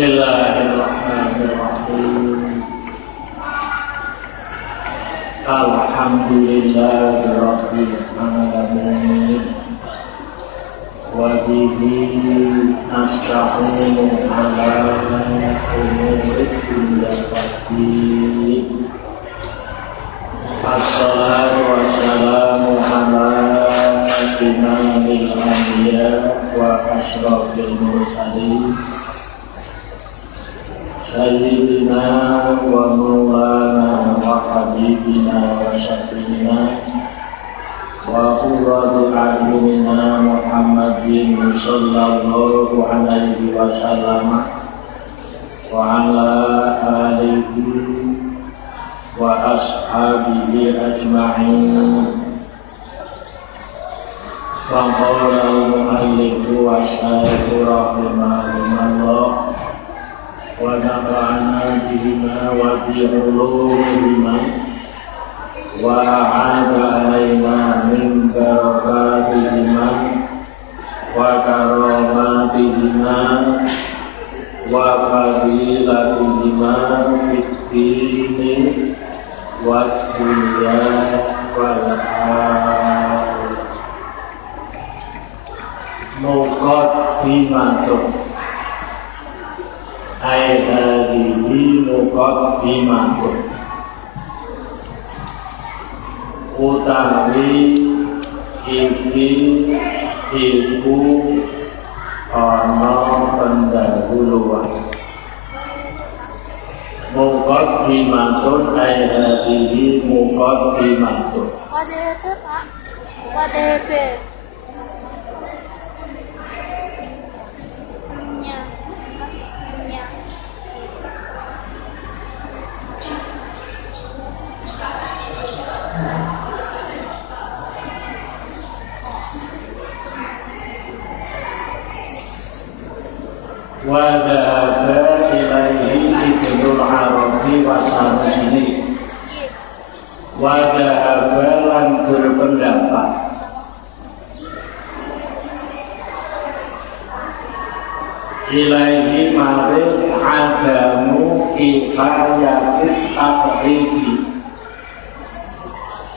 Bismillahirrahmanirrahim. Alhamdulillahirabbil alamin. Wa bihi nasta'inu ala umuri dunya waddin. Assalatu wassalamu ala imamil anbiya wa asyrafil mursalin Sayyidina wa maulana wa habibina wa syafiina wa qurratu a'yunina Muhammadin sallallahu alaihi wasallam wa ala alihi wa ashabihi ajma'in. Faqala al-mu'allifu wa syaihu rahimahullah wa nafa'ana bihima wa bi'ulumihima wa a'ada alaina min barakatihima wa karamatihima wa fadilatihima fid-dini wa dunya wal akhirah. Muqaddimatun Aidadihi muqaddimatun utawi iki iku ana pendahuluan. Muqaddimatun aidadihi muqaddimatun. KDP Pak, KDP. Wa dhahaba ilaihi Ibnul Arabi wa Sanusi. Wa dhahaba lan berpendapat ilaihi maring adamu kifayatit taqribi.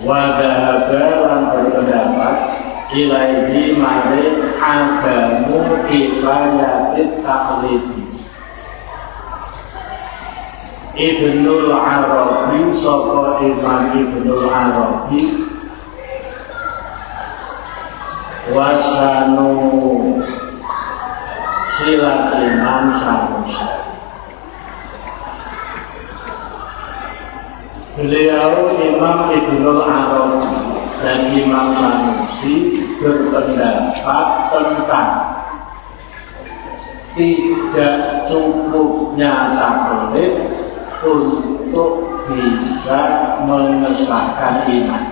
Wa dhahaba lan berpendapat ilaihi maring adamu kifayatit taqlibi. Ibnul Arabi sapa Imam Ibnul Arabi wasanu silat Imam Sanusi. Beliau Imam Ibnul Arabi dan Imam Sanusi berpendapat tentang tidak cukupnya taklid untuk bisa mengesahkan iman.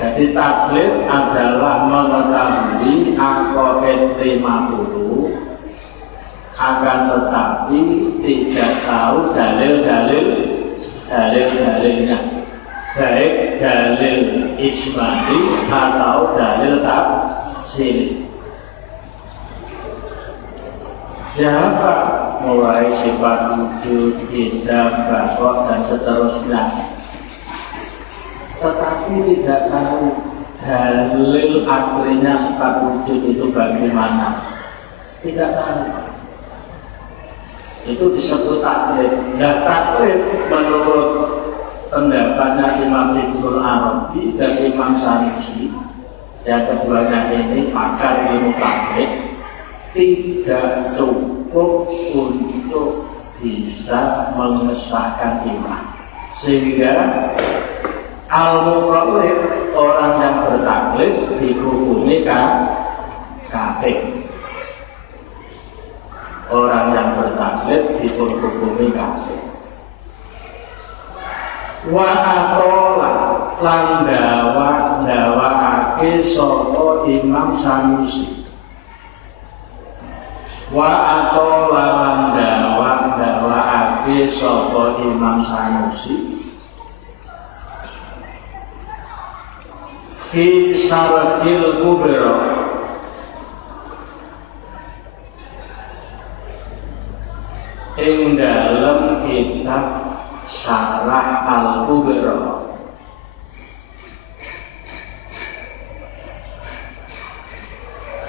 Jadi taklid adalah mengetahui aqaid 50, akan tetapi tidak tahu dalil-dalilnya, baik dalil ijmali atau dalil tafsir. Siapa mulai sifat wujud, tidak, bakok dan seterusnya, tetapi tidak tahu dalil aslinya sifat wujud itu bagaimana, tidak tahu. Itu disebut taklid. Nah, taklid menurut pendapatnya Imam Ibnul Arabi dan Imam Sanusi, yang keduanya ini pakar ilmu taklid, tidak cukup untuk bisa mengesahkan iman. Sehingga al-muqallid, orang yang bertaklid, dihukumi kafir. Orang yang bertaklid dihukumi kafir. Wa aqala lan dawaake sapa Imam Sanusi. Wa aqala lan dawaake sapa Imam Sanusi fi Syarhil Kubra ing dalem kitab Syarah Al-Kubra.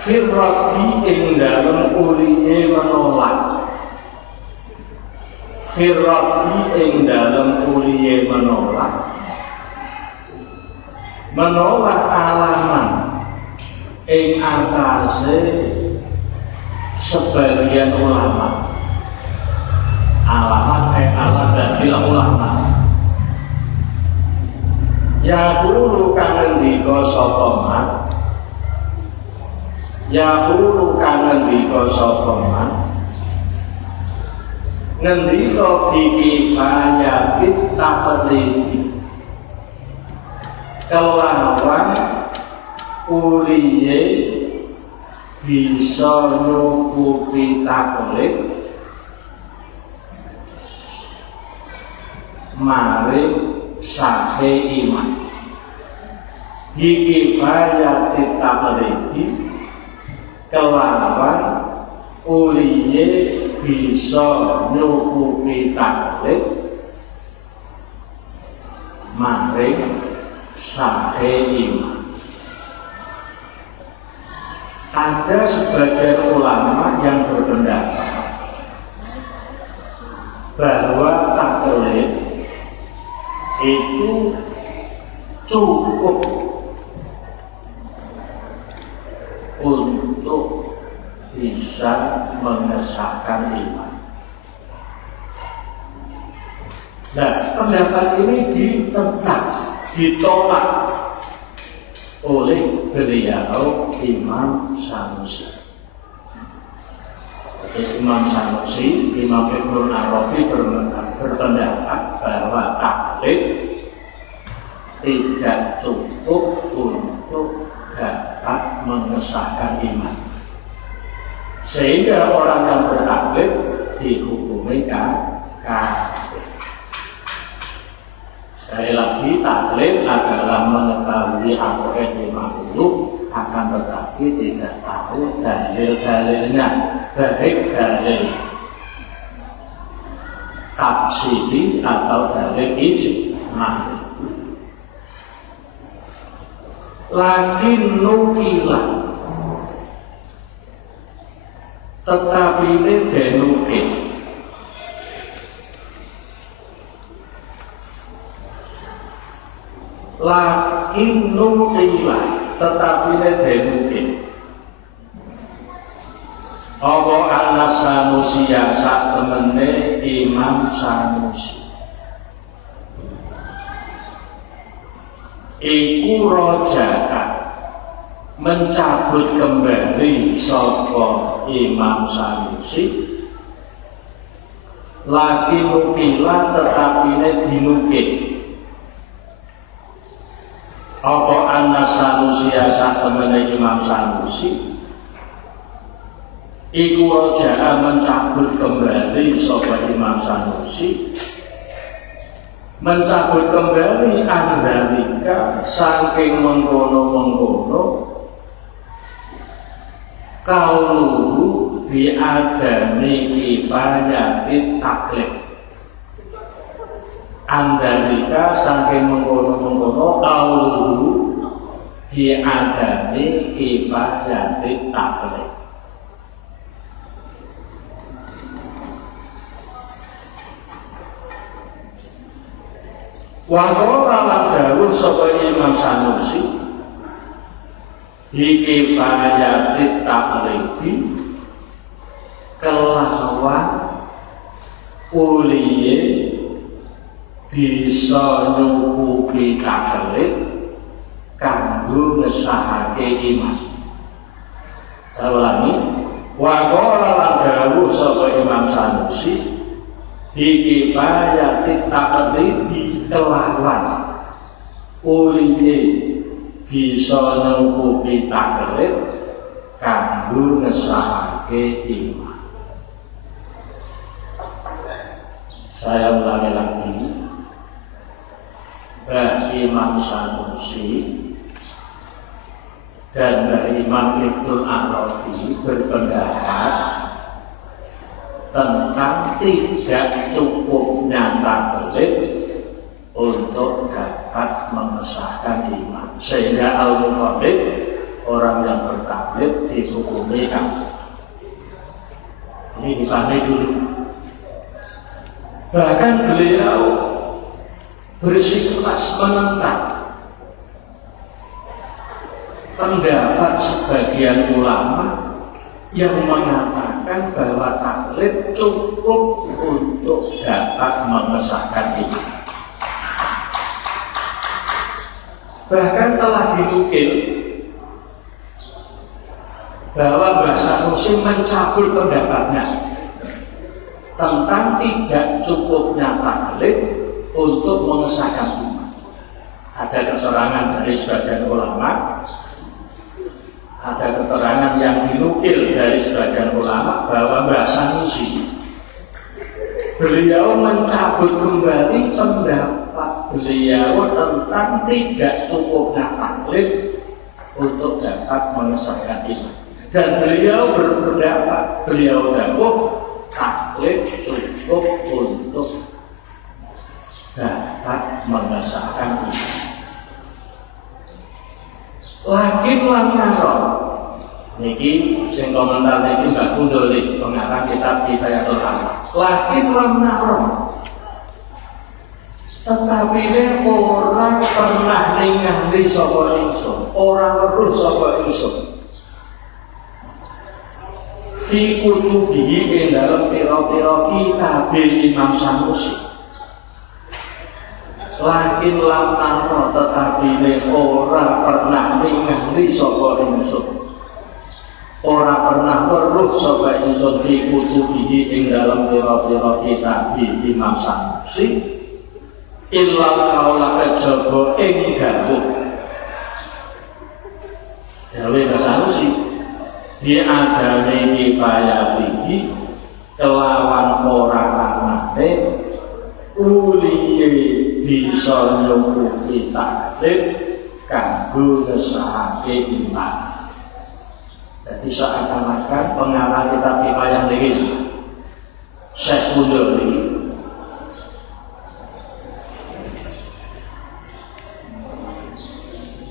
Firrati ing dalem uliye menolak. Firrati ing dalem uliye menolak. Menolak alaman ing atase sebagian ulama. Alamat alat dari ulama. Ya guru kang ngendika sapa man. Ya guru kang ngendika sapa man. Ngendika bikifaya taqlidi. Kelawan uliye bisa nyukupi taklid mari sahih iman. Bikifaya taklidi kelawan uliye bisa nyukupi taklid mari sahih iman. Ada sebagian ulama yang berpendapat bahwa taklid itu cukup untuk bisa mengesahkan iman. Nah, pendapat ini ditolak oleh beliau Imam Sanusi. Terus Imam Sanusi, Imam Ibnu Arabi berpendapat bahwa taklid tidak cukup untuk dapat mengesahkan iman, sehingga orang yang bertaklid dihukumi kafir. Sekali lagi, taklid adalah mengetahui aqaid makhluk, akan tetapi tidak tahu dalil-dalilnya, baik dalil tafsiri atau dalil ijma'. Lakin nukilah, tetapi ini denukil. Lakin nukilah, tetapi ini denukil. Apa anas Sanusi ya sak temene Imam Sanusi iku rojakan mencabut kembali sapa Imam Sanusi lagi nukilah tetapi ini dinukil. Apa anas Sanusi asa temene Imam Sanusi iku rojakan mencabut kembali sapa Imam Sanusi, mencabut kembali andalika saking mengkono-mengkono kauluhu biadami kifayatit taklid. Andalika saking mengkono-mengkono kauluhu biadami kifayatit taklid. Waqala lan dawuh sapa Imam Sanusi iki fayatit taqlidi kelawan uliye bisa nyukupi taklid kanggo ngesahake iman. Saya ulangi, waqala lan dawuh sapa Imam Sanusi iki fayatit taqlidi kelawan uliye bisa nyukupi taklid kanggo ngesahake iman. Saya ulangi lagi, Mbah Imam Sanusi dan Mbah Imam Ibnu Arabi berpendapat tentang tidak cukupnya taklid untuk dapat mengesahkan iman, sehingga al-muqallid, orang yang bertaklid, dihukumi kafir. Ini dipahami dulu. Bahkan beliau bersikeras menentang pendapat sebagian ulama yang mengatakan bahwa taklid cukup untuk dapat mengesahkan iman. Bahkan telah dinukil bahwa Mbah Sanusi mencabut pendapatnya tentang tidak cukupnya taklid untuk mengesahkan iman. Ada keterangan dari sebagian ulama, ada keterangan yang dinukil dari sebagian ulama bahwa Mbah Sanusi beliau mencabut kembali pendapat beliau tentang tidak cukupnya taklid untuk dapat mengesahkan iman. Dan beliau berpendapat, beliau dawuh taklid cukup untuk dapat mengesahkan iman. Lakin lam naron, niki sing komentar niki Mbak Gundoli, pengarang kitab Kifayatul Amal. Lakin lam naron, tetapi dia orang pernah ningali sapa ingsun, orang weruh sapa ingsun. Si kutubihi ing dalam pira-pira kitab Imam Sanusi. Lakin lam naro, tetapi dia orang pernah ningali sapa ingsun, orang pernah weruh sapa ingsun fi kutubihi ing dalam pira-pira kitab Imam Sanusi. Illa kaula kejaba ing dawuh Mbah Sanusi di adami kifayatihi kelawan ora anane uliye bisa nyukupi taklid kanggo ngesahake iman. Jadi seakan-akan pengarang kitab Kifayah niki Syekh Gundoli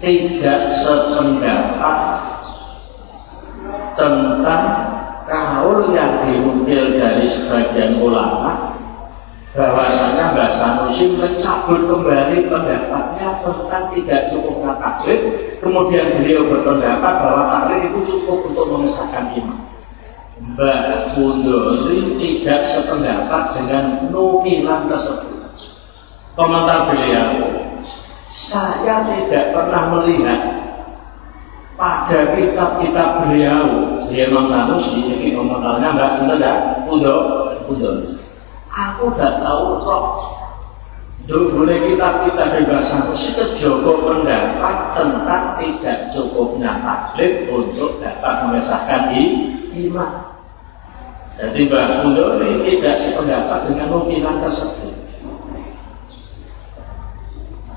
tidak sependapat tentang kaul yang dinukil dari sebagian ulama bahwasanya Mbah Sanusi mencabut kembali pendapatnya tentang tidak cukupnya taklid, kemudian beliau berpendapat bahwa taklid itu cukup untuk mengesahkan iman. Mbah Gundoli tidak sependapat dengan nukilan tersebut. Komentar beliau, saya tidak pernah melihat pada kitab-kitab beliau, Imam Sanusi, ini komentarnya nggak sebenarnya, udah. Aku tidak tahu kok. Dulu kitab-kitab Mbah Sanusi kejogo pendapat tentang tidak cukupnya taklid untuk dapat mengesahkan iman. Jadi Mbah Gundoli tidak sependapat dengan nukilan tersebut.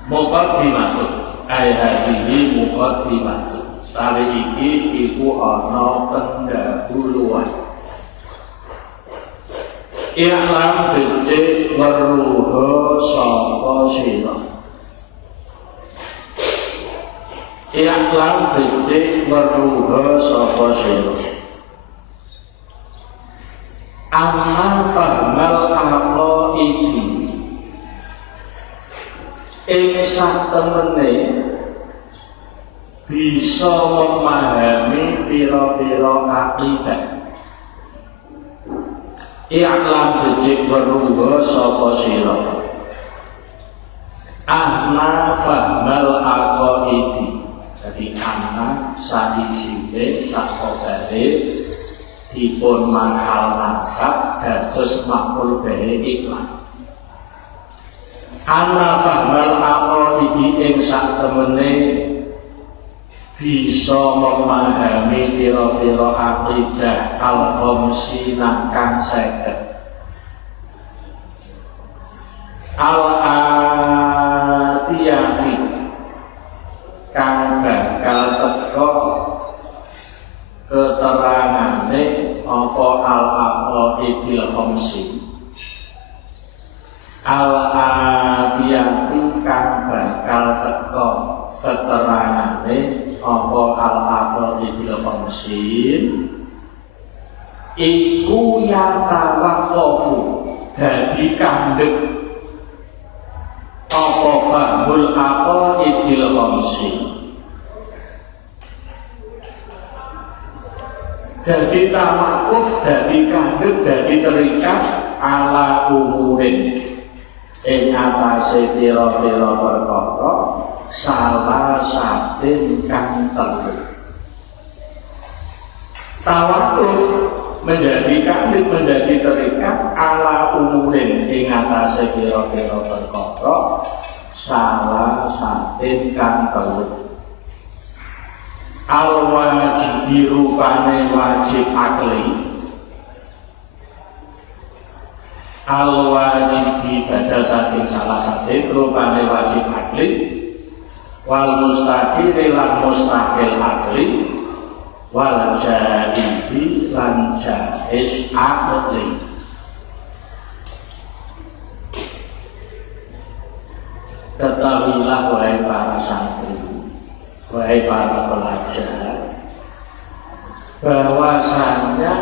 Muqaddimatun ayatihi muqaddimatun. Tali iki iku ana pendahuluan. I'lam becik weruha sapa sira. I'lam becik weruha sapa sira. Amma fahmal aqaidi ing satemene bisa memahami pira-pira akidah. I'lam becik weruha sapa sira. Ahna fahmal aqaidi. Jadi anna saisine sakobare dipun mangkal nasab dados makmul bae iklan. Ana fahmal aqaidi ing satemene bisa memahami pira-pira akidah al-khamsina kang 50 al-atiyati kang bakal teka keterangane apa al-aqaidil khamsin al-atiyati kang bakal teko keterangane apa al-aqrati bil khamsin iku yatawaqafu dadi kandhek apa fahmul aqrati bil khamsin dadi tawakuf dadi kandhek dadi terikat ala umurin ing atase pira-pira perkara salah satin kang telu. Tawakuf menjadi kandhek menjadi terikat ala umurin ing atase pira-pira perkara salah satin kang telu. Al wajib rupane wajib akli. Al wajib badal saking salah satin rupane wajib akli. Wal mustaqil lan mustaqil akli. Wal jaizi lan jaiz akli. Ketahuilah wahai para santri, wahai para pelajar, bahwasanya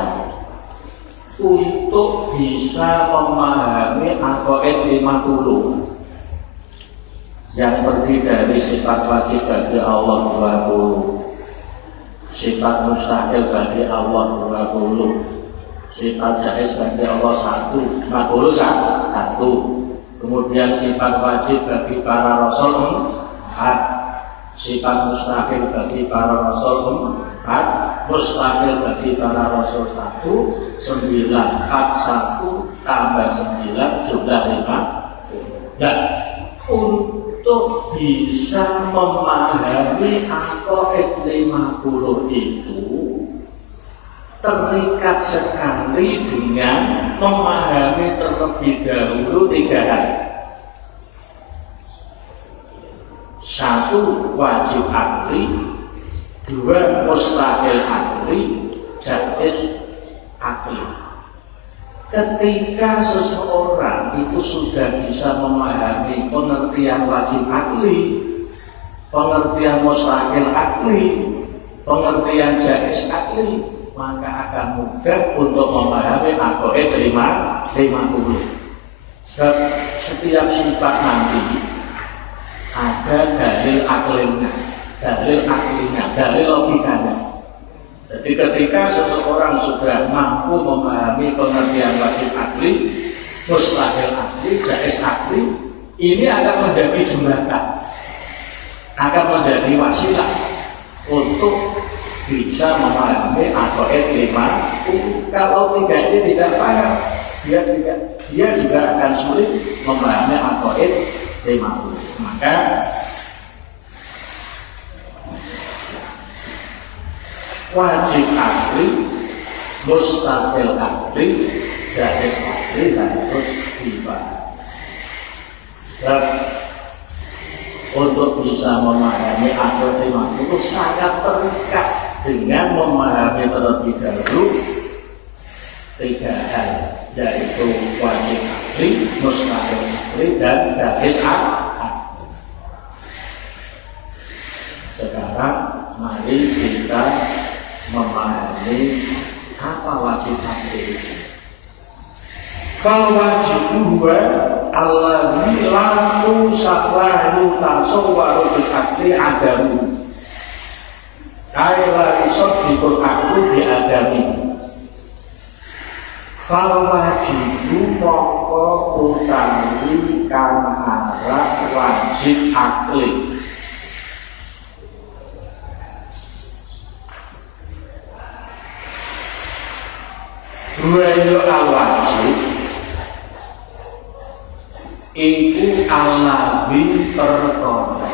untuk bisa memahami aqaid 50 yang terdiri dari sifat wajib bagi Allah 20, sifat mustahil bagi Allah 20, sifat jaiz bagi Allah 1, 51, kemudian sifat wajib bagi para rasul 4, sifat mustahil bagi para rasul 4, mustahil bagi para rasul 1, 9, 4, 1 tambah 9 sudah 5. Dan untuk bisa memahami aqaid 50 itu terikat sekali dengan memahami terlebih dahulu 3 hal. 1. Wajib akli, 2. Mustahil akli, jaiz akli. Ketika seseorang itu sudah bisa memahami pengertian wajib akli, pengertian mustahil akli, pengertian jaiz akli, maka akan mudah untuk memahami aqaid 50. Setiap sifat nanti ada dalil aklinya, dalil logikanya. Jadi ketika seseorang sudah mampu memahami pengertian wajib akli, mustahil akli, jaiz akli, ini akan menjadi jembatan, akan menjadi wasilah untuk bisa memahami aqaid 50. Kalau 3 ini tidak paham, dia juga akan sulit memahami aqaid 50. Maka wajib akli, mustahil akli, jaiz akli harus dibahas. Dan untuk bisa memahami aqaid 50 itu sangat terikat dengan memahami terlebih dahulu 3 hal, yaitu wajib akli, mustahil akli, dan jaiz akli. Sekarang mari kita memahami apa wajib akli itu. Fal wajib huwa alladzi la tusawwaru tasawwaru bil akli adamu. Aila isaddiqul aklu bi adami. Fal wajibu moko utawi kang arep wajib akli. Ruwayo al-wajib iku alawi perkara.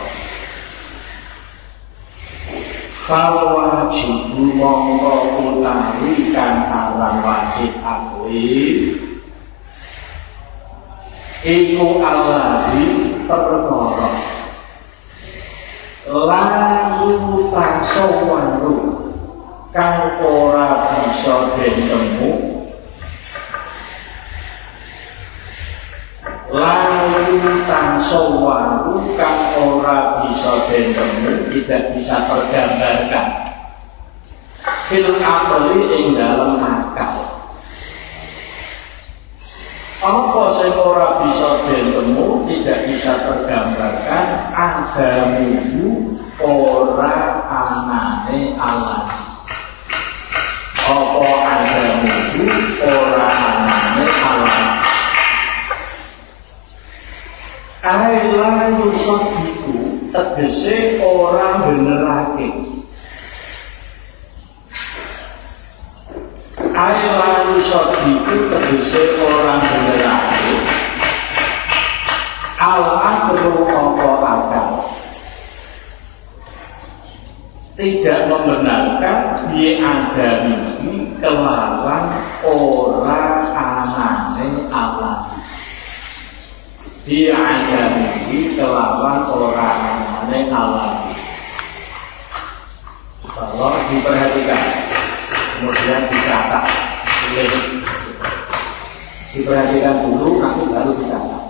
Fal wajibu mongko utawi kang aran wajib akli iku alawi perkara layu tasawwaru kang ora bisa ditemu lalu tasawaru kang ora bisa ditemu, tidak bisa tergambarkan fil akli ing dalam akal. Apa sing ora bisa ditemu, tidak bisa tergambarkan, agamu ora anane alam. Apa agamu ora anane alam. Aila yusadiku tegese ora benerake. Aila yusadiku tegese ora benerake. Al-aklu apa akal. Tidak membenarkan dia agami kelawan ora anane alam. Dia agami kelawan ora anane alam. Kalau diperhatikan, kemudian dicatat, diperhatikan dulu, nanti baru dicatat.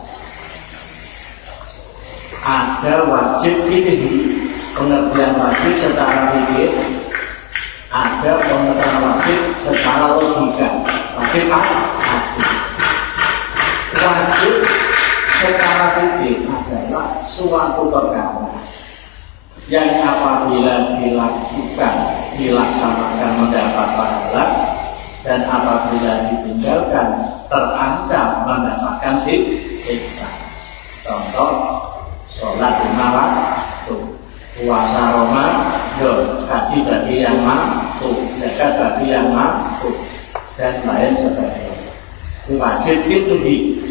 Ada wajib fikih, pengertian wajib secara fikih. Ada pengertian wajib secara logika. Wajib apa? Wajib secara fikih adalah suatu perkara yang apabila dilakukan, dilaksanakan mendapat pahala, dan apabila ditinggalkan terancam mendapatkan siksa. Contoh, sholat 5 waktu, puasa Ramadan, haji bagi yang mampu, zakat bagi yang mampu, dan lain sebagainya. Wajib fikih.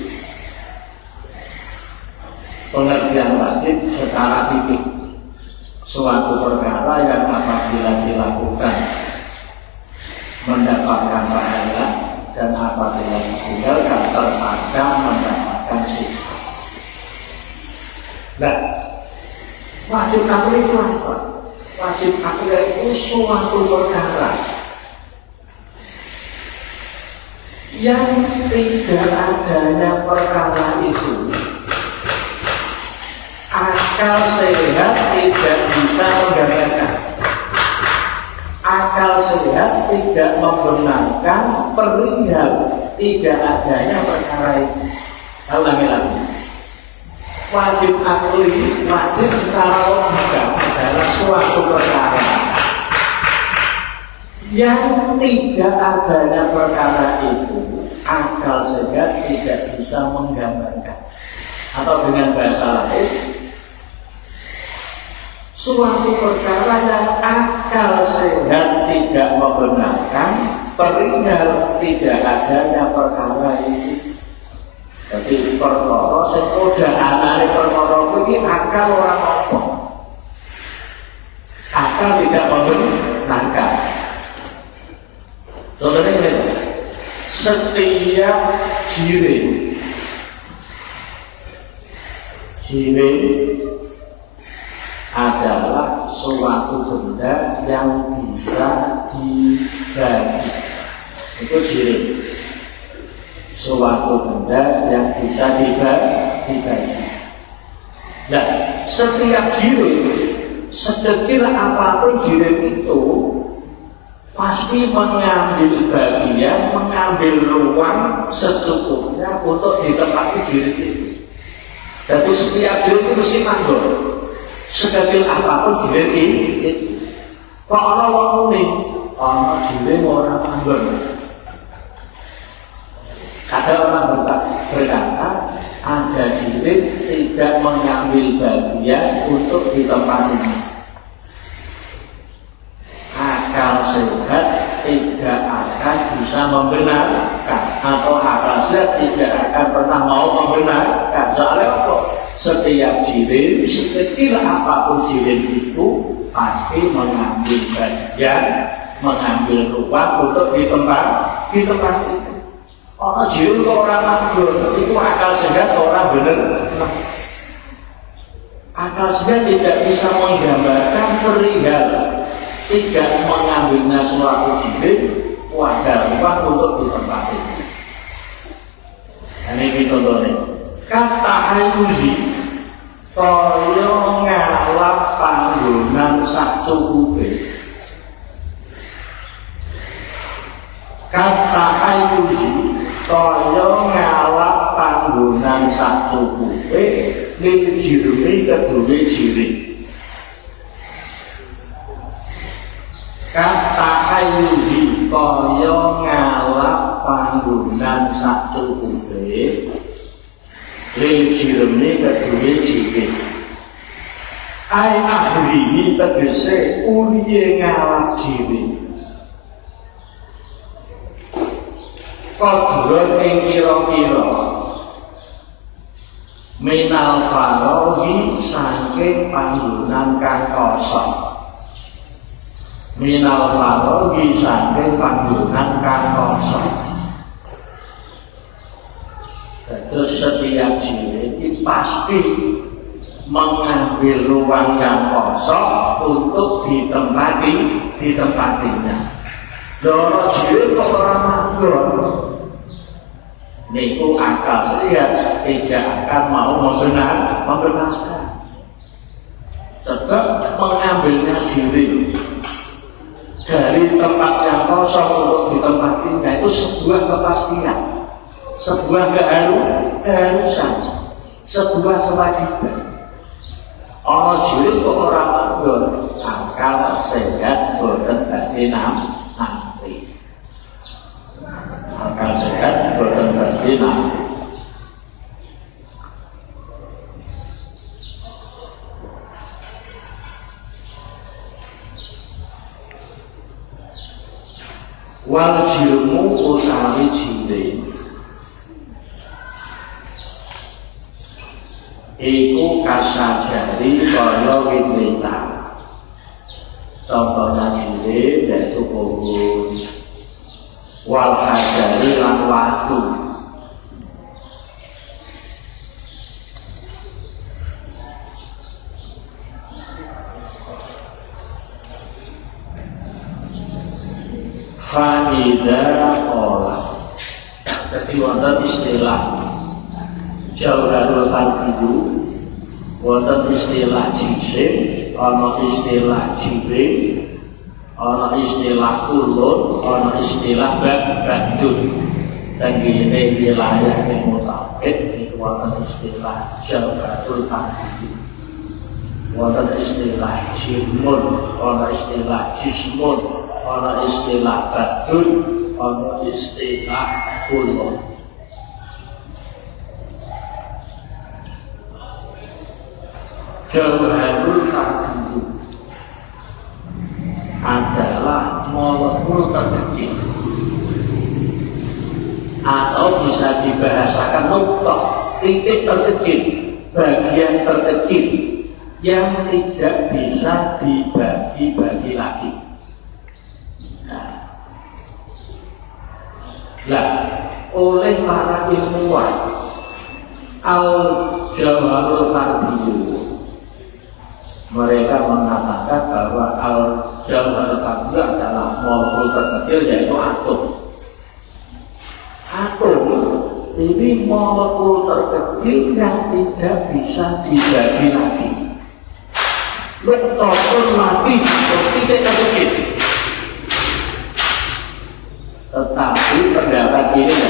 Pengertian wajib secara fikih, suatu perkara yang apabila dilakukan mendapatkan pahala, dan apabila ditinggalkan terancam mendapatkan siksa. Nah, wajib akal itu apa? Wajib akal itu suatu perkara yang tidak adanya perkara itu, akal sehat tidak bisa menggambarkan. Akal sehat tidak membenarkan perihal tidak adanya perkara itu. Ulangi lagi. Wajib akli, wajib secara logika adalah suatu perkara yang tidak adanya perkara itu, akal sehat tidak bisa menggambarkan. Atau dengan bahasa lain, suatu perkara yang akal sehat tidak membenarkan perihal tidak adanya perkara itu. Jadi perkara sing kodhaane perkara kuwi akal ora apa. Akal tidak membenarkan. Contohnya ini, setiap jirim adalah suatu benda yang bisa dibagi. Itu jirim. Suatu benda yang bisa dibagi. Nah, setiap jirim, sekecil apapun jirim itu pasti mengambil bagian, mengambil ruang secukupnya untuk ditempati jirim itu. Jadi setiap jirim itu mesti manggon. Sekecil apapun jirim itu. Kok ana wong muni, ana jirim ora manggon. Ada orang berkata, ada jirim tidak mengambil bagian untuk ditempati. Akal sehat tidak akan bisa membenarkan, atau akal sehat tidak akan pernah mau membenarkan. Soalnya apa? Setiap jirim, sekecil apapun jirim itu pasti mengambil bagian, mengambil ruang untuk ditempati itu. Orang jirim kok orang manggon, itu akal sehat orang bener. Akal sehat tidak bisa menggambarkan perihal tidak mengambilnya suatu jirim wadah ruang untuk ditempati. Ini contohnya. kata ayuzi kaya ngalap panggonan sak cukupe. Kata ayuzi kaya ngalap panggonan sak cukupe lil jirmi kedue ciri. Kata ayuzi kaya ngalap panggonan sak cukupe lil jirmi kedue ciri. Ai ahli tegese uliye ngalap ciri. Kodron ing kira-kira minal farohi saking panggonan kang kosong. Minal farohi saking panggonan kang kosong. Terus setiap jilid ini pasti mengambil ruang yang kosong untuk ditempatinya. Doro jilid kok orang manggon niku akal sehat tidak akan mau membenarkan. Sebab mengambilnya diri dari tempat yang kosong untuk ditempatinya itu sebuah kepastian, sebuah keharusan, sebuah kewajiban. Ana jilid kok ora manggon, akal sehat boten badhe nampi. Akal sehat boten badhe nampi. Wal jilmu utawi jilid iku kasajari kaya wit-witan. Contohnya jilid yaitu pohon, wal hajari lan watu. Faidah olah. Jadi wonten istilah Jauharul Fardiyu, wonten istilah jisim, ana istilah jirim, ana istilah kulun, ana istilah badun. Dan ini wilayah yang mutawid, wonten istilah Jauharul Fardiyu, wonten istilah jimun, ana istilah jismun, ana istilah badun, ana istilah kulun. Jauharul Fardiyu adalah molekul terkecil, atau bisa dibahasakan nuqtah, titik terkecil, bagian terkecil yang tidak bisa dibagi-bagi lagi. Nah, oleh para ilmuwan Al-Jauharul Fardiyu, mereka mengatakan bahwa Al-Jauharul Fardiyu adalah molekul terkecil, yaitu atom. Atom ini molekul terkecil yang tidak bisa dibagi lagi. Betul mati titik terkecil. Tetapi pendapat ini,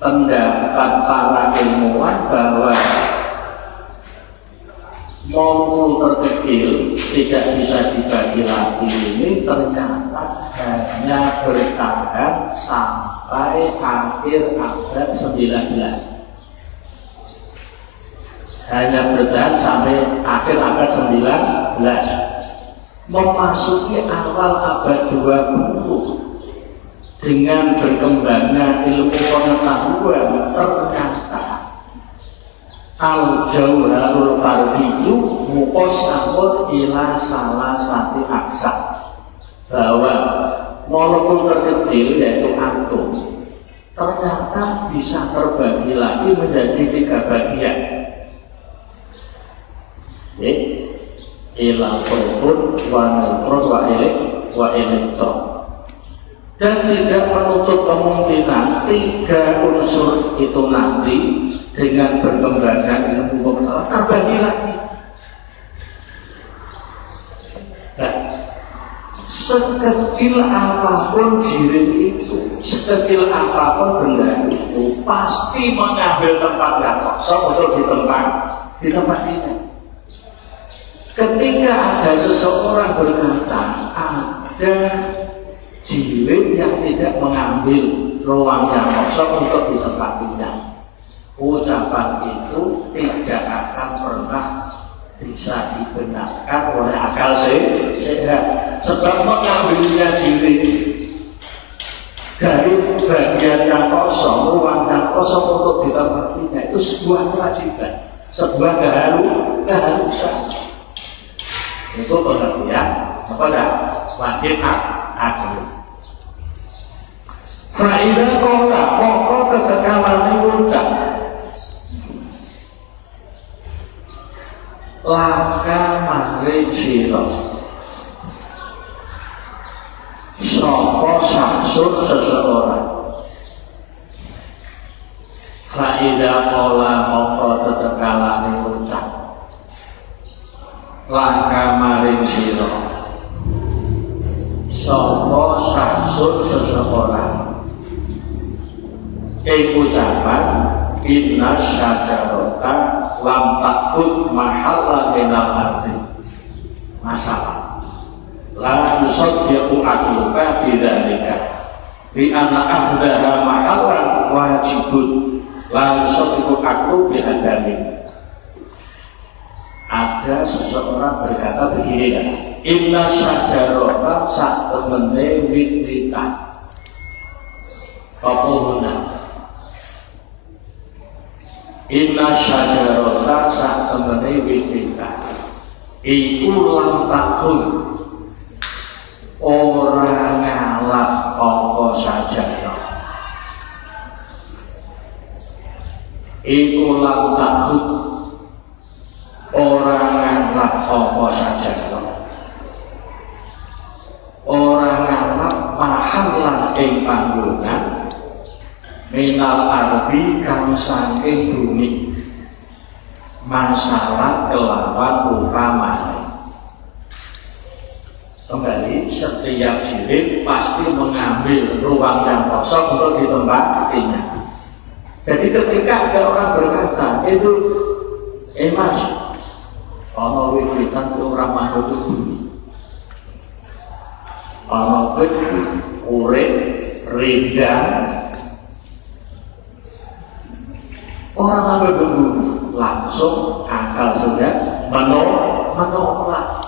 pendapat para ilmuwan bahwa molekul terkecil tidak bisa dibagi lagi ini ternyata hanya bertahan sampai akhir abad 19. Hanya bertahan sampai akhir abad 19, memasuki awal abad 20. Dengan berkembangnya ilmu pengetahuan, ternyata Al-Jauharul Fardiyu muqassamun ila salah satu aksa, bahwa molekul terkecil yaitu atom ternyata bisa terbagi lagi menjadi 3 bagian. Ila proton, wa neutron, wa elektron. Dan tidak menutup kemungkinan 3 unsur itu nanti dengan dengan berkembangnya ilmu pengetahuan terbagi lagi. Nah, sekecil apapun jirim itu, sekecil apapun benda itu pasti mengambil tempat yang kosong untuk di tempat ini. Ketika ada seseorang berkata ada jirim yang tidak mengambil ruang yang kosong untuk ditempatinya, ucapan itu tidak akan pernah bisa dibenarkan oleh akal sehat. Sebab mengambilnya jirim dari bagian yang kosong, ruang yang kosong untuk ditempatinya itu sebuah kewajiban, sebuah keharusan. Itu pengertian kepada wajib adil. Faidah kola pokok kekekalan ucap laka mari siro sopo saksud seseorang. Faidah kola pokok kekekalan ucap laka mari siro sopo saksud seseorang. Ucapan inna syajarota lam takut mahalla minal ardi masalah la yusaddiqu akluka bidzalika bi anna ahdaha mahallan wajibun la yusaddiqu aklu bihadami. Ada seseorang berkata begini kan, inna syajarota sak temene wit-witan apa inna syajarota sak temene wit-witan iku lam takun ora ngalap apa sajarah iku lam takun ora ngalap apa sajarah ora ngalap mahallan ing panggonan minal ardi kang saking bumi masalah kelawan utamanya. Kembali, setiap jirim pasti mengambil ruang yang kosong untuk ditempatinya. Jadi ketika ada orang berkata itu mas ono wiwitan itu orang manut bumi ono wit urip rindang. Orang ambil bumi langsung akal sudah menolak.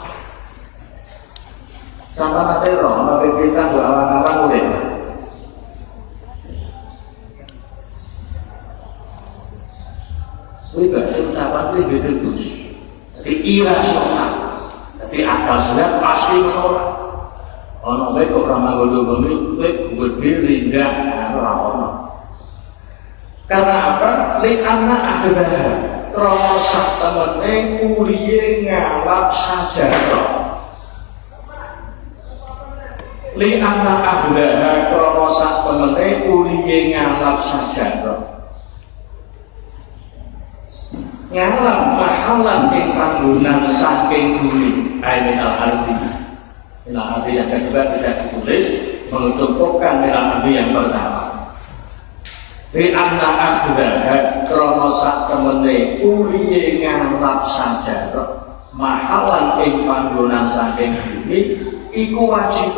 Sama nanti roh, nanti kita dua awan-awan udah. Ini berarti ucapan ini gitu. Jadi irasional. Jadi akal sudah pasti menolak. Orang baik orang ambil bumi, baik gede rindang, orang. Karena apa? Li'anna akhirnya terosak temene kuliye ngalap sajarah. Li'anna akhirnya terosak temene kuliye ngalap sajarah. Ngalap mahalan ing panggonan saking bumi. Ini al-arti. Al-arti yang kedua tidak ditulis menunjukkan al-arti yang pertama. Di anak akhirnya krono sak temene kuliye ngalap sajarah mahalan ing panggonan saking bumi iku wajib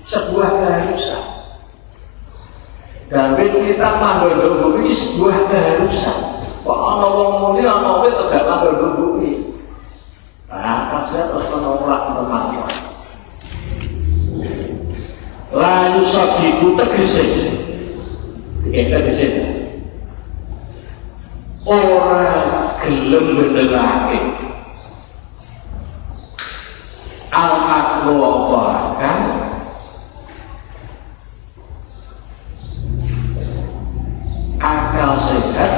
sebuah keharusan. Dan kita manggon bumi sebuah keharusan. Kok ana wong muni ana wit tegak manggon bumi. Nah, kasih terus menolak teman-teman. La yusabiku tegese kita di sini orang gelem benerake al-aklu kan akal sehat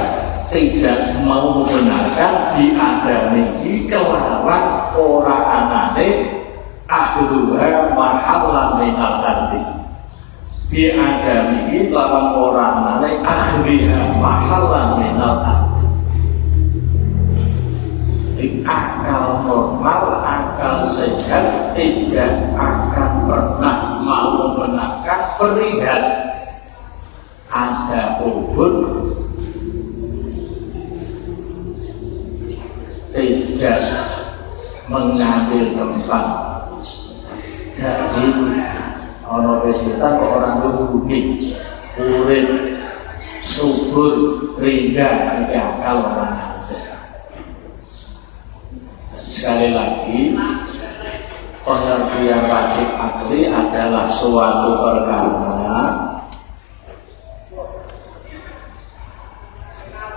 tidak mau membenarkan diadani kelawan orang anane ahluha mahallan minal ardi diadani lawan orang anane ahliha mahallan minal ardi tidak mengambil tempat. Jadi ono kita kok orang bumi urip subur ringga di akal orang ada. Sekali lagi, pengertian wajib akli adalah suatu perkara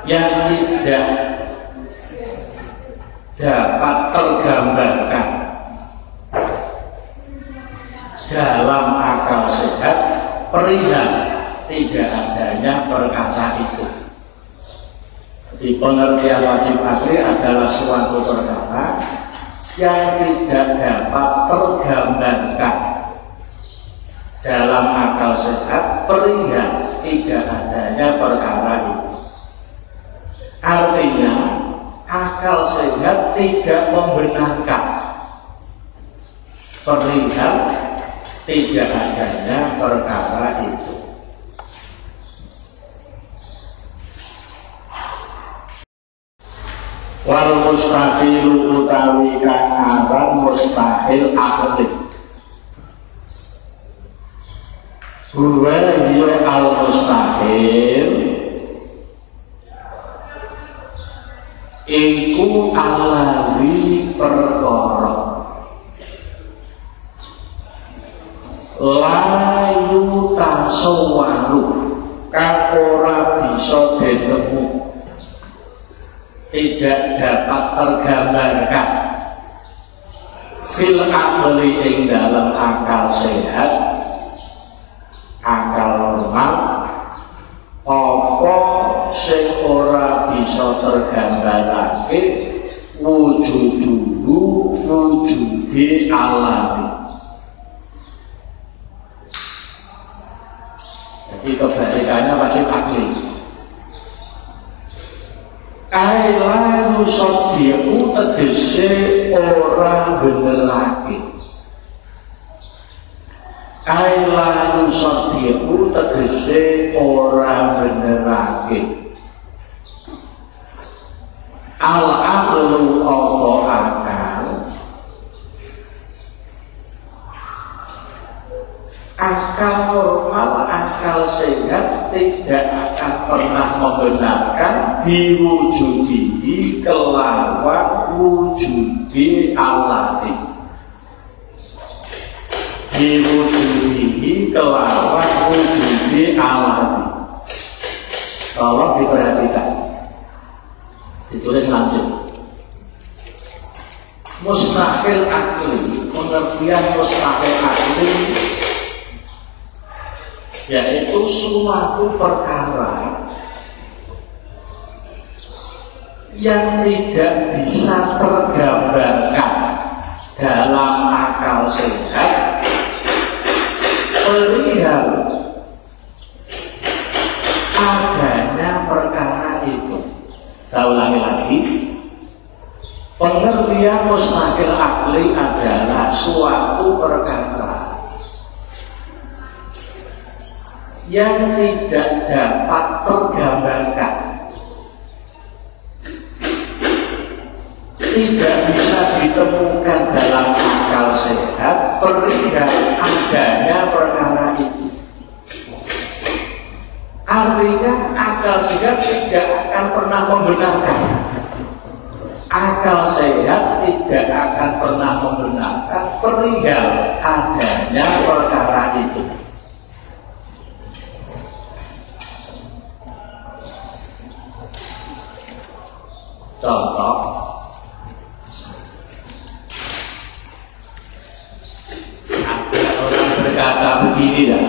yang tidak dapat tergambarkan dalam akal sehat perihal tidak adanya perkara itu. Di pengertian wajib akli adalah suatu perkara yang tidak dapat tergambarkan dalam akal sehat perihal tidak adanya perkara itu. Artinya akal sehat tidak membenarkan perihal tidak adanya perkara itu. Wal mustahil utawi kang aran mustahil akli. Huwa hiya al mustahil iku alawi perkara layu tasawwaru kang ora bisa ditemu, tidak dapat tergambarkan fil akli ing dalam akal sehat, akal normal, apa sing ora bisa tergambarake wujude alami. Jadi kebalikannya wajib akli. Aila nusodiku tegese ora benerake. Aila nusodiku tegese ora benerake. Al-aqlu apa akal. Akal normal, akal sehat tidak akan pernah membenarkan diwujudihi kelawan wujudi alati. Diwujudihi kelawan wujudi alati. Tolong diperhatikan. Ditulis lanjut. Mustahil akli, pengertian mustahil akli yaitu suatu perkara yang tidak bisa tergambarkan dalam akal sehat perihal adanya perkara itu. Saya ulangi lagi, pengertian mustahil akli adalah suatu perkara yang tidak dapat tergambarkan, tidak bisa ditemukan dalam akal sehat perihal adanya perkara itu. Artinya akal sehat tidak akan pernah membenarkan. Akal sehat tidak akan pernah membenarkan perihal adanya perkara itu. Contoh, ada orang berkata begini dah,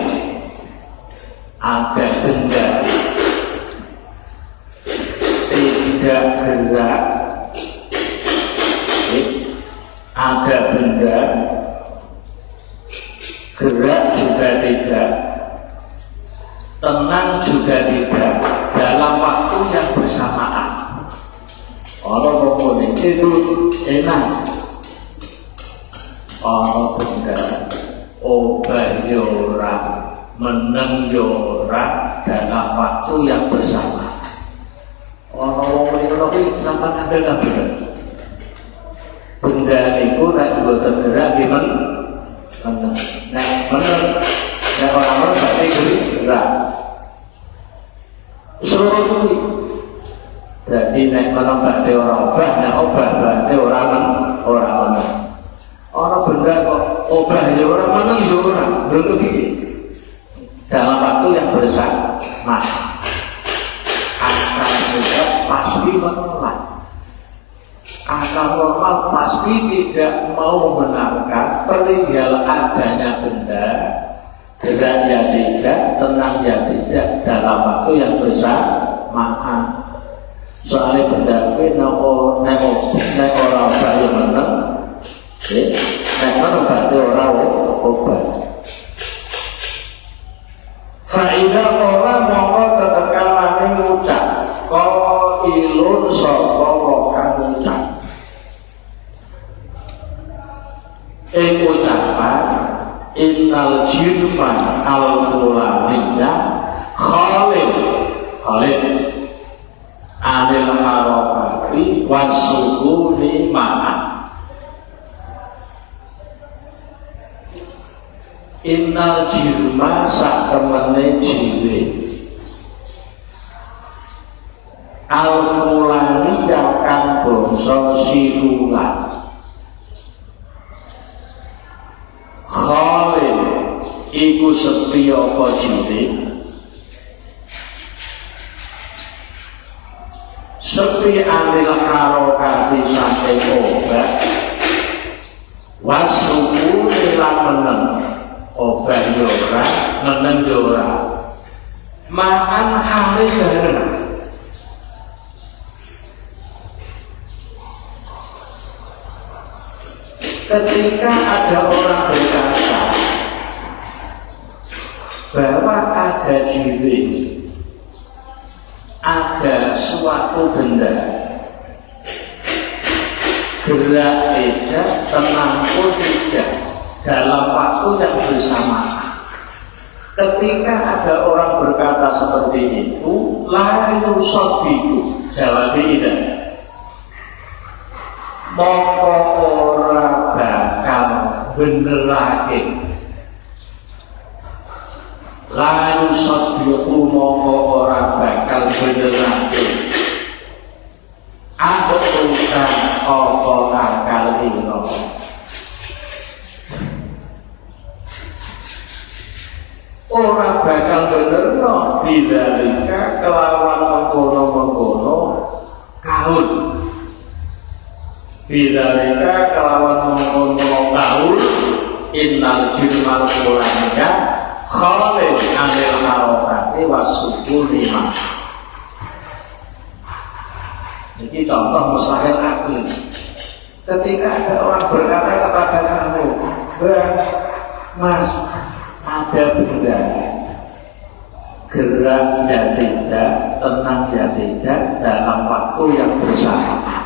ada benda tidak gerak, ada benda gerak juga tidak, tenang juga tidak, dalam waktu yang bersamaan. Orang ngomong itu enak, orang benda obah yora, meneng yora dalam waktu yang bersamaan. Orang ngomong itu sampai ada nggak benar? buatan gerak gimana? Bener. Nah, bener. Nah, orang-orang berarti gerak. Seluruh itu. Jadi nek mana berarti orang obah, nek obah berarti orang menang. Orang benda kok obah ya orang menang ya orang. Belum begitu. Dalam waktu yang bersama, akal sehat pasti menolak. Akal normal pasti tidak mau membenarkan perihal adanya benda, gerak ya tidak, tenang ya tidak dalam waktu yang bersamaan. Soalnya benda itu nek orang bayu menang, nek menang berarti orang obat. Faidah orang mongko ketekalane ngucap, kau ilun sapa rokan ngucap. Ucapan innal jirman al-fulaniyya khalid anil harokati wasukuni ma'an. Innal jirma sak temene jiwe al-fulaniyya kang bangsa sifulan khalid iku sepi apa jiwe sepi anil harokati saking obat wasuku nilan meneng obat yora meneng yora makan hari bareng. Ketika ada orang berkata bahwa ada jiwa, ada suatu benda gerak tidak, tenang pun tidak dalam waktu yang bersamaan. Ketika ada orang berkata seperti itu, la yusaddiqu, jawab tidak. Moko ora bakal bener lagi. La yusaddiqu moko ora bakal bener lagi. Aku bukan apa akal ino. Ora bakal bener no didalika kelawan mengkono-mengkono kaul. Didalika kelawan mengkono kaul innal jirmal fulaniyya khalid anil harokati wasukuni ma. Ini contoh mustahil akli. Ketika ada orang berkata kepada kamu, Mas, ada benda gerak ya tidak, tenang ya tidak dalam waktu yang bersamaan.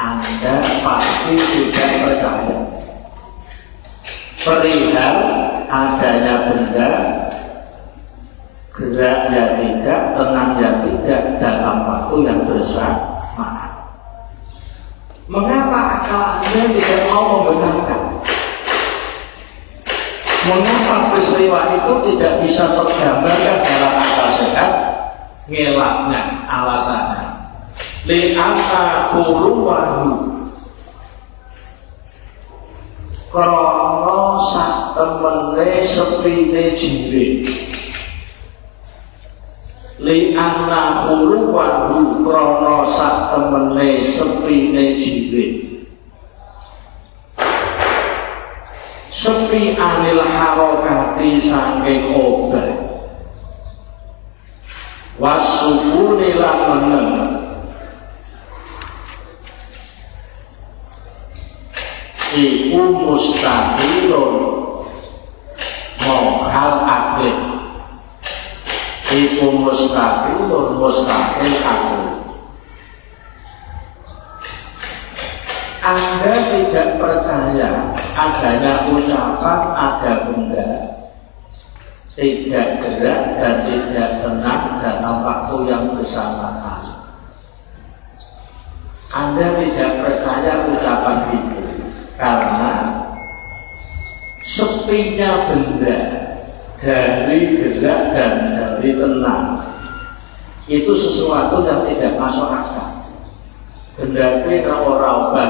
Anda pasti tidak percaya perihal adanya benda gerak ya tidak, tenang ya tidak dalam waktu yang bersamaan. Mengapa akal Anda tidak mau membenarkan? Mengapa peristiwa itu tidak bisa tergambarkan dalam akal sehat? Ngelaknya alasannya li'anna fuluwahu krono sak temene sepine jiwe li'anna fuluwahu krono sak temene sepine jiwe sepi anil harokati saking obat wasukuni lan meneng iku mustahilun mohal akli iku mustahil akli. Anda tidak percaya adanya ucapan ada benda tidak gerak dan tidak tenang dalam waktu yang bersamaan. Anda tidak percaya ucapan itu karena sepinya benda dari gerak dan dari tenang itu sesuatu yang tidak masuk akal. Benda itu orang obah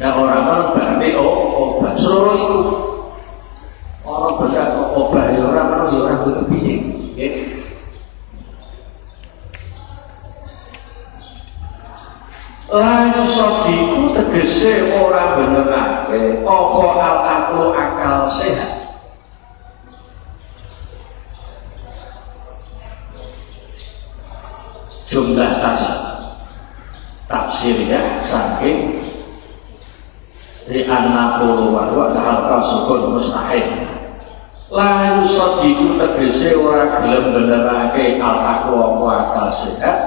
nah orang berarti obah seluruh itu orang berkata obah ya orang itu bising. Lalu sodiku tegese orang benerake apa al-aklu akal sehat. Jumlah tafsir ya saking di anakul wa hal sukun mustahil. Lalu sodiku tegese orang gelem benerake al-aklu apa akal sehat.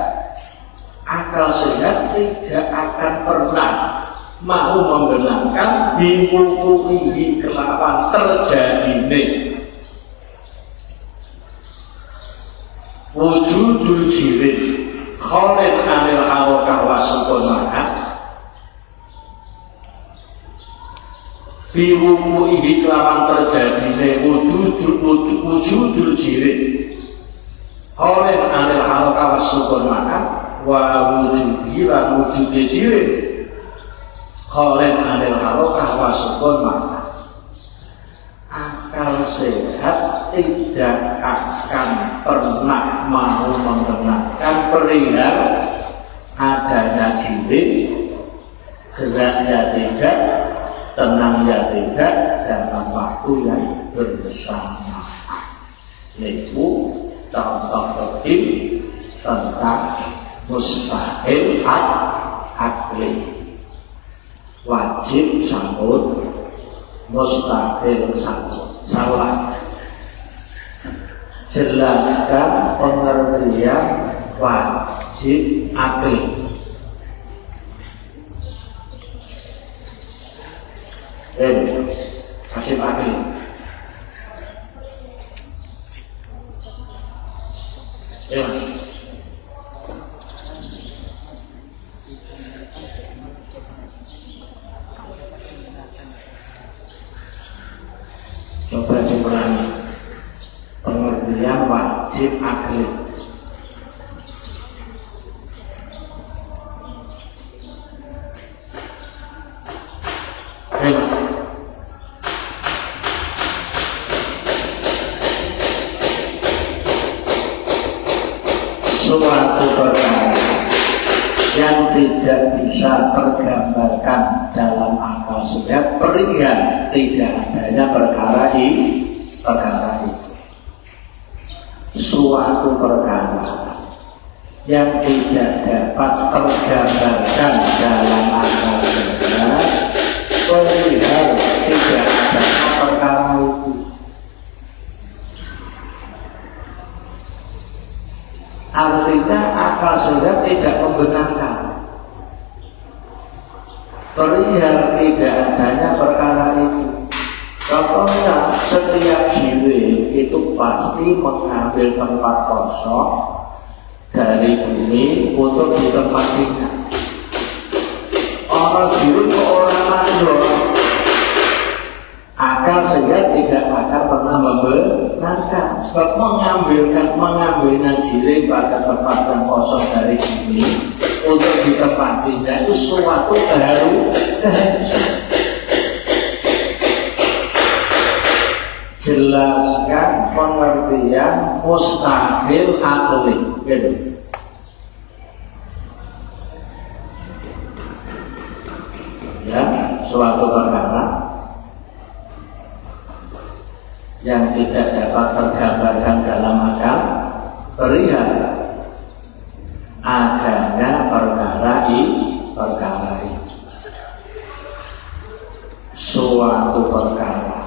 Akal sehat tidak akan pernah mau membenarkan bimukulihi kelawan terjadine wujudul jirid khalid anil harokah wasukun mahat bimukulihi kelawan terjadine wujudul jirid khalid anil harokah wasukun mahat wa wujudi lan wujudi jirid khalid anil harokah wa sukun maka akal sehat tidak akan pernah mau membenarkan perihal adanya jirid, geraknya tidak, tenangnya tidak dalam waktu yang bersama. Itu contoh penting tentang mustahil akli, wajib sambut, mustahil sambut. Salah. Jelaskan pengertian wajib akli. Wajib akli. Coba diulangi pengertian wajib akli. Suatu perkara yang tidak bisa tergambarkan dalam akal sehat perihal tidak adanya perkara itu. Suatu perkara yang tidak dapat tergambarkan dalam akal sehat perihal tidak adanya perkara itu. Artinya akal sehat tidak membenarkan perihal tidak adanya perkara itu. Contohnya setiap jiwa itu pasti mengambil tempat kosong dari bumi untuk ditempatinya. Orang jiwa ke orang mandor, akal sehat tidak akan pernah membenarkan. Sebab mengambilnya jiwa pada tempat yang kosong dari bumi untuk ditempatinya itu suatu keharusan. Jelaskan pengertian mustahil akli. Gitu. Ya, suatu perkara yang tidak dapat tergambarkan dalam akal perihal adanya perkara itu. Suatu perkara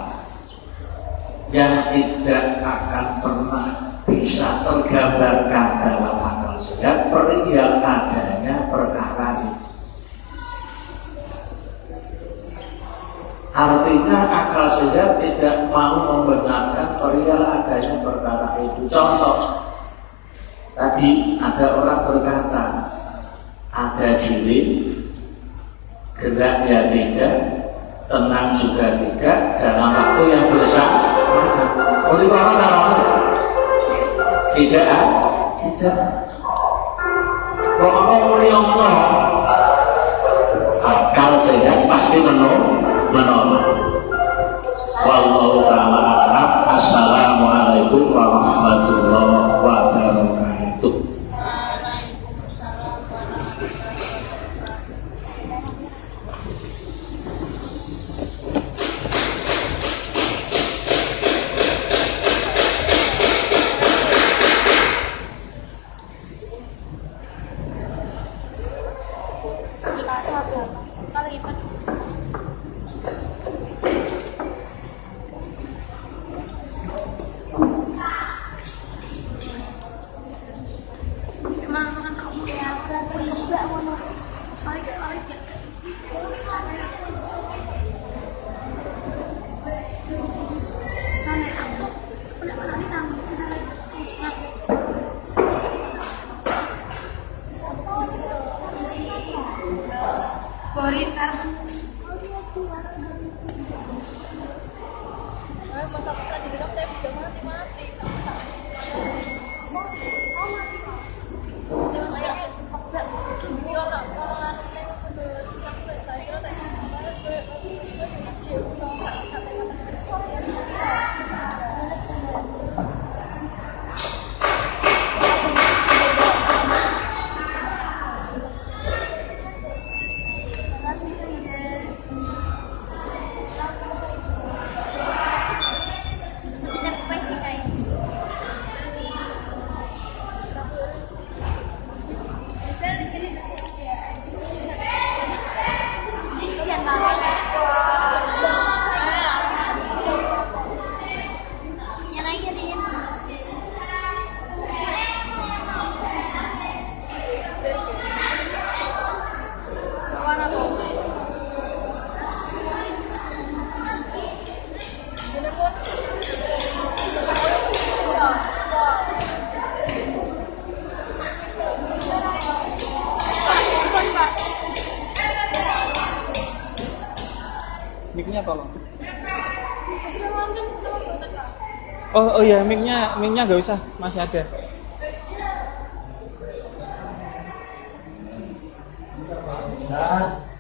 yang tidak akan pernah bisa tergambarkan dalam akal sehat perihal adanya perkara itu. Artinya akal sehat tidak mau membenarkan perihal adanya perkara itu. Contoh, tadi ada orang berkata ada jilid, gerak ya tidak, tenang juga tidak, dalam waktu yang bersamaan. Oleh orang dalam tidak, tidak. Kalau Allah akal sehat pasti menolong. Wallahu ta'ala a'lam. Assalamualaikum warahmatullahi wabarakatuh. Mic-nya tolong. Oh iya, mic-nya nggak usah, masih ada. Jas.